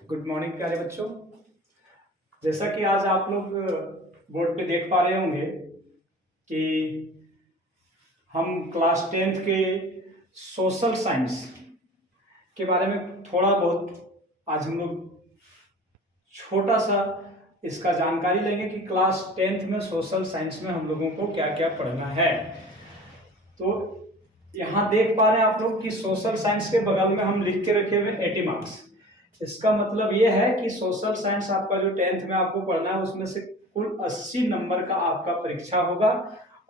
Good morning प्यारे बच्चों। जैसा कि आज आप लोग बोर्ड पे देख पा रहे होंगे कि हम क्लास 10th के सोशल साइंस के बारे में थोड़ा बहुत आज हम लोग छोटा सा इसका जानकारी लेंगे कि क्लास 10th में सोशल साइंस में हम लोगों को क्या क्या पढ़ना है। तो यहाँ देख पा रहे हैं आप लोग कि सोशल साइंस के बगल में हम लिख के रखे हुए 80 मार्क्स। इसका मतलब ये है कि सोशल साइंस आपका जो 10th में आपको पढ़ना है उसमें से कुल 80 नंबर का आपका परीक्षा होगा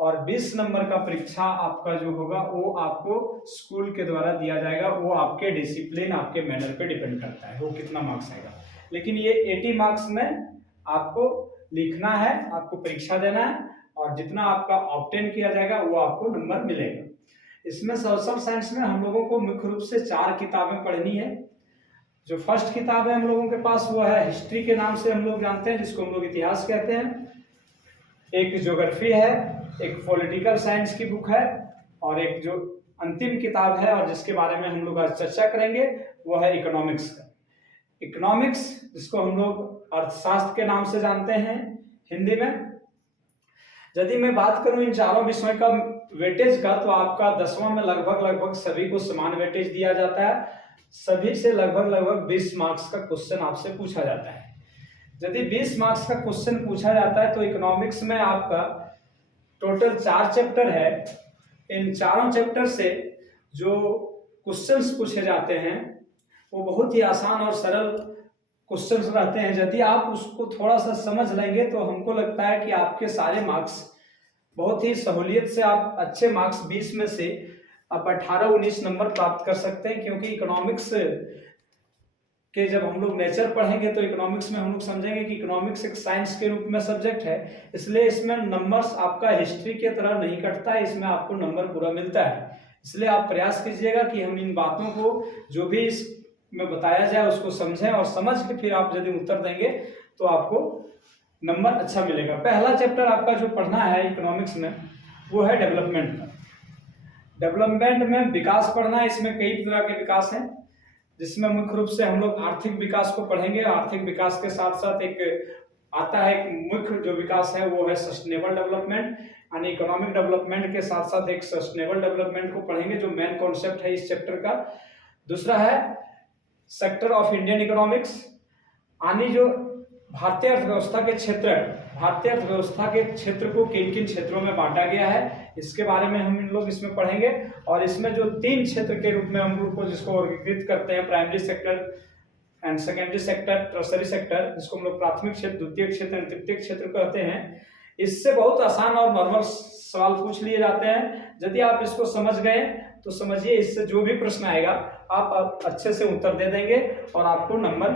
और 20 नंबर का परीक्षा आपका जो होगा वो आपको स्कूल के द्वारा दिया जाएगा। वो आपके डिसिप्लिन, आपके मैनर पे डिपेंड करता है वो कितना मार्क्स आएगा। लेकिन ये 80 मार्क्स में आपको लिखना है, आपको परीक्षा देना है और जितना आपका ऑब्टेन किया जाएगा वो आपको नंबर मिलेगा। इसमें सोशल साइंस में हम लोगों को मुख्य रूप से 4 किताबें पढ़नी है। जो फर्स्ट किताब है हम लोगों के पास वो है हिस्ट्री के नाम से हम लोग जानते हैं, जिसको हम लोग इतिहास कहते हैं। एक ज्योग्राफी है, एक पॉलिटिकल साइंस की बुक है और एक जो अंतिम किताब है और जिसके बारे में हम लोग आज चर्चा करेंगे वो है इकोनॉमिक्स का। इकोनॉमिक्स जिसको हम लोग अर्थशास्त्र के नाम से जानते हैं हिंदी में। यदि मैं बात करूं इन चारों विषयों का वेटेज का तो आपका 10वां में लगभग सभी को समान वेटेज दिया जाता है। सभी से लगभग 20 मार्क्स का क्वेश्चन आपसे पूछा जाता है। यदि 20 मार्क्स का क्वेश्चन पूछा जाता है तो इकोनॉमिक्स में आपका टोटल 4 चैप्टर है। इन चारों चैप्टर से जो क्वेश्चंस पूछे जाते हैं वो बहुत ही आसान और सरल क्वेश्चंस रहते हैं। यदि आप उसको थोड़ा सा समझ लेंगे तो हमको लगता है कि आपके सारे मार्क्स बहुत ही सहूलियत से आप अच्छे मार्क्स 20 में से आप 18-19 नंबर प्राप्त कर सकते हैं। क्योंकि इकोनॉमिक्स के जब हम लोग नेचर पढ़ेंगे तो इकोनॉमिक्स में हम लोग समझेंगे कि इकोनॉमिक्स एक साइंस के रूप में सब्जेक्ट है, इसलिए इसमें नंबर्स आपका हिस्ट्री के तरह नहीं कटता है, इसमें आपको नंबर पूरा मिलता है। इसलिए आप प्रयास कीजिएगा कि हम इन बातों को जो भी इसमें बताया जाए उसको समझें और समझ के फिर आप यदि उत्तर देंगे तो आपको नंबर अच्छा मिलेगा। पहला चैप्टर आपका जो पढ़ना है इकोनॉमिक्स में वो है डेवलपमेंट का। डेवलपमेंट में विकास पढ़ना है। इसमें कई तरह के विकास हैं जिसमें मुख्य रूप से हम लोग आर्थिक विकास को पढ़ेंगे। आर्थिक विकास के साथ साथ एक आता है एक मुख्य जो विकास है वो है सस्टेनेबल डेवलपमेंट, यानी इकोनॉमिक डेवलपमेंट के साथ साथ एक सस्टेनेबल डेवलपमेंट को पढ़ेंगे जो मेन कॉन्सेप्ट है इस चैप्टर का। दूसरा है सेक्टर ऑफ इंडियन इकोनॉमिक्स, यानी जो भारतीय अर्थव्यवस्था के क्षेत्र को किन किन क्षेत्रों में बांटा गया है इसके बारे में हम इन लोग इसमें पढ़ेंगे। और इसमें जो 3 क्षेत्र के रूप में हम लोग को जिसको वर्गीकृत करते हैं, primary sector and secondary sector, tertiary sector, जिसको हम लोग प्राथमिक क्षेत्र, द्वितीय क्षेत्र, तृतीय क्षेत्र कहते हैं। इससे बहुत आसान और नॉर्मल सवाल पूछ लिए जाते हैं। यदि आप इसको समझ गए तो समझिए इससे जो भी प्रश्न आएगा आप अच्छे से उत्तर दे देंगे और आपको नंबर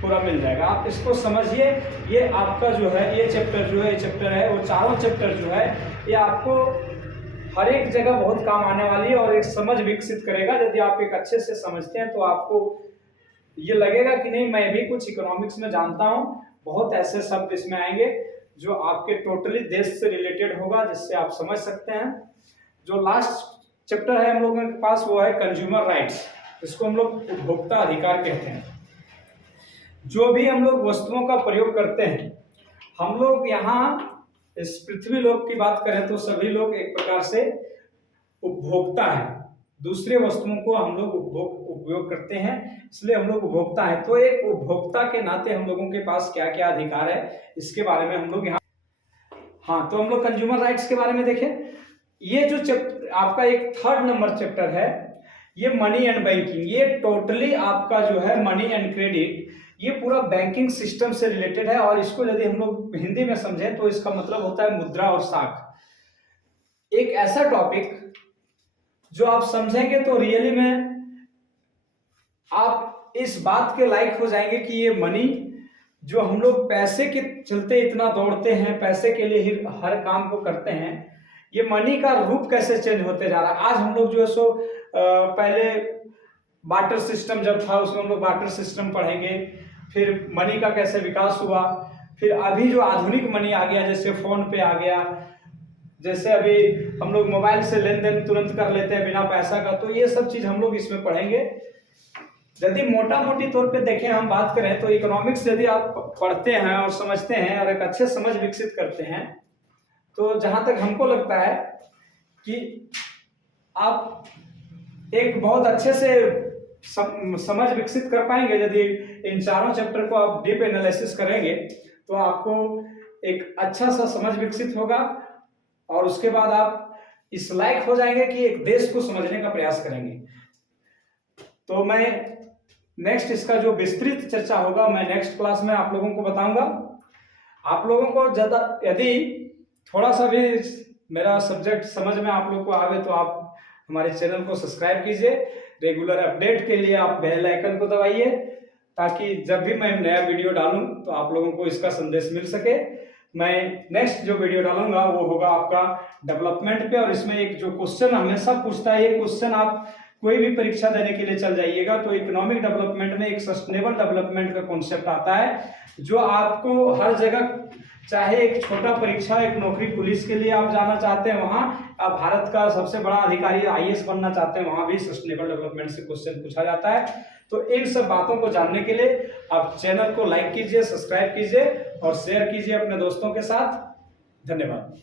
पूरा मिल जाएगा। आप इसको समझिए। ये आपका जो है ये चैप्टर है वो चारों चैप्टर जो है ये आपको हर एक जगह बहुत काम आने वाली है और एक समझ विकसित करेगा। यदि आप एक अच्छे से समझते हैं तो आपको ये लगेगा कि नहीं मैं भी कुछ इकोनॉमिक्स में जानता हूँ। बहुत ऐसे शब्द इसमें आएंगे जो आपके टोटली देश से रिलेटेड होगा जिससे आप समझ सकते हैं। जो लास्ट चैप्टर है हम लोगों के पास वो है कंज्यूमर राइट्स, जिसको हम लोग उपभोक्ता अधिकार कहते हैं। जो भी हम लोग वस्तुओं का प्रयोग करते हैं, हम लोग यहाँ इस पृथ्वी लोक की बात करें तो सभी लोग एक प्रकार से उपभोक्ता हैं। दूसरे वस्तुओं को हम लोग उपयोग करते हैं, इसलिए हम लोग उपभोक्ता हैं। तो एक उपभोक्ता के नाते हम लोगों के पास क्या क्या अधिकार है इसके बारे में हम लोग यहाँ तो हम लोग कंज्यूमर राइट्स के बारे में देखें। ये जो चैप्टर आपका एक 3rd नंबर चैप्टर है ये मनी एंड बैंकिंग। ये टोटली आपका जो है मनी एंड क्रेडिट, ये पूरा बैंकिंग सिस्टम से रिलेटेड है। और इसको यदि हम लोग हिंदी में समझें तो इसका मतलब होता है मुद्रा और साख। एक ऐसा टॉपिक जो आप समझेंगे तो रियली में आप इस बात के लायक हो जाएंगे कि ये मनी जो हम लोग पैसे के चलते इतना दौड़ते हैं, पैसे के लिए ही हर काम को करते हैं, ये मनी का रूप कैसे चेंज होते जा रहा है। आज हम लोग जो है सो पहले बार्टर सिस्टम जब था उसमें हम लोग बार्टर सिस्टम पढ़ेंगे, फिर मनी का कैसे विकास हुआ, फिर अभी जो आधुनिक मनी आ गया जैसे फोन पे आ गया, जैसे अभी हम लोग मोबाइल से लेन देन तुरंत कर लेते हैं बिना पैसा का, तो ये सब चीज़ हम लोग इसमें पढ़ेंगे। यदि मोटा मोटी तौर पे देखें, हम बात करें तो इकोनॉमिक्स यदि आप पढ़ते हैं और समझते हैं और एक अच्छे समझ विकसित करते हैं, तो जहाँ तक हमको लगता है कि आप एक बहुत अच्छे से समझ विकसित कर पाएंगे। यदि इन चारों चैप्टर को आप डीप एनालिसिस करेंगे तो आपको एक अच्छा सा समझ विकसित होगा और उसके बाद आप इस लायक हो जाएंगे कि एक देश को समझने का प्रयास करेंगे। तो मैं नेक्स्ट इसका जो विस्तृत चर्चा होगा मैं नेक्स्ट क्लास में आप लोगों को बताऊंगा। आप लोगों को ज़्यादा यदि थोड़ा सा भी मेरा सब्जेक्ट समझ में आप लोग को आवे तो आप हमारे चैनल को सब्सक्राइब कीजिए। रेगुलर अपडेट के लिए आप बेल आइकन को दबाइए ताकि जब भी मैं नया वीडियो डालूं तो आप लोगों को इसका संदेश मिल सके। मैं नेक्स्ट जो वीडियो डालूंगा वो होगा आपका डेवलपमेंट पे, और इसमें एक जो क्वेश्चन हमेशा पूछता है, ये क्वेश्चन आप कोई भी परीक्षा देने के लिए चल जाइएगा तो इकोनॉमिक डेवलपमेंट में एक सस्टेनेबल डेवलपमेंट का कॉन्सेप्ट आता है जो आपको हर जगह, चाहे एक छोटा परीक्षा, एक नौकरी पुलिस के लिए आप जाना चाहते हैं वहां, आप भारत का सबसे बड़ा अधिकारी आईएएस बनना चाहते हैं वहां भी सस्टेनेबल डेवलपमेंट से क्वेश्चन पूछा जाता है। तो इन सब बातों को जानने के लिए आप चैनल को लाइक कीजिए, सब्सक्राइब कीजिए और शेयर कीजिए अपने दोस्तों के साथ। धन्यवाद।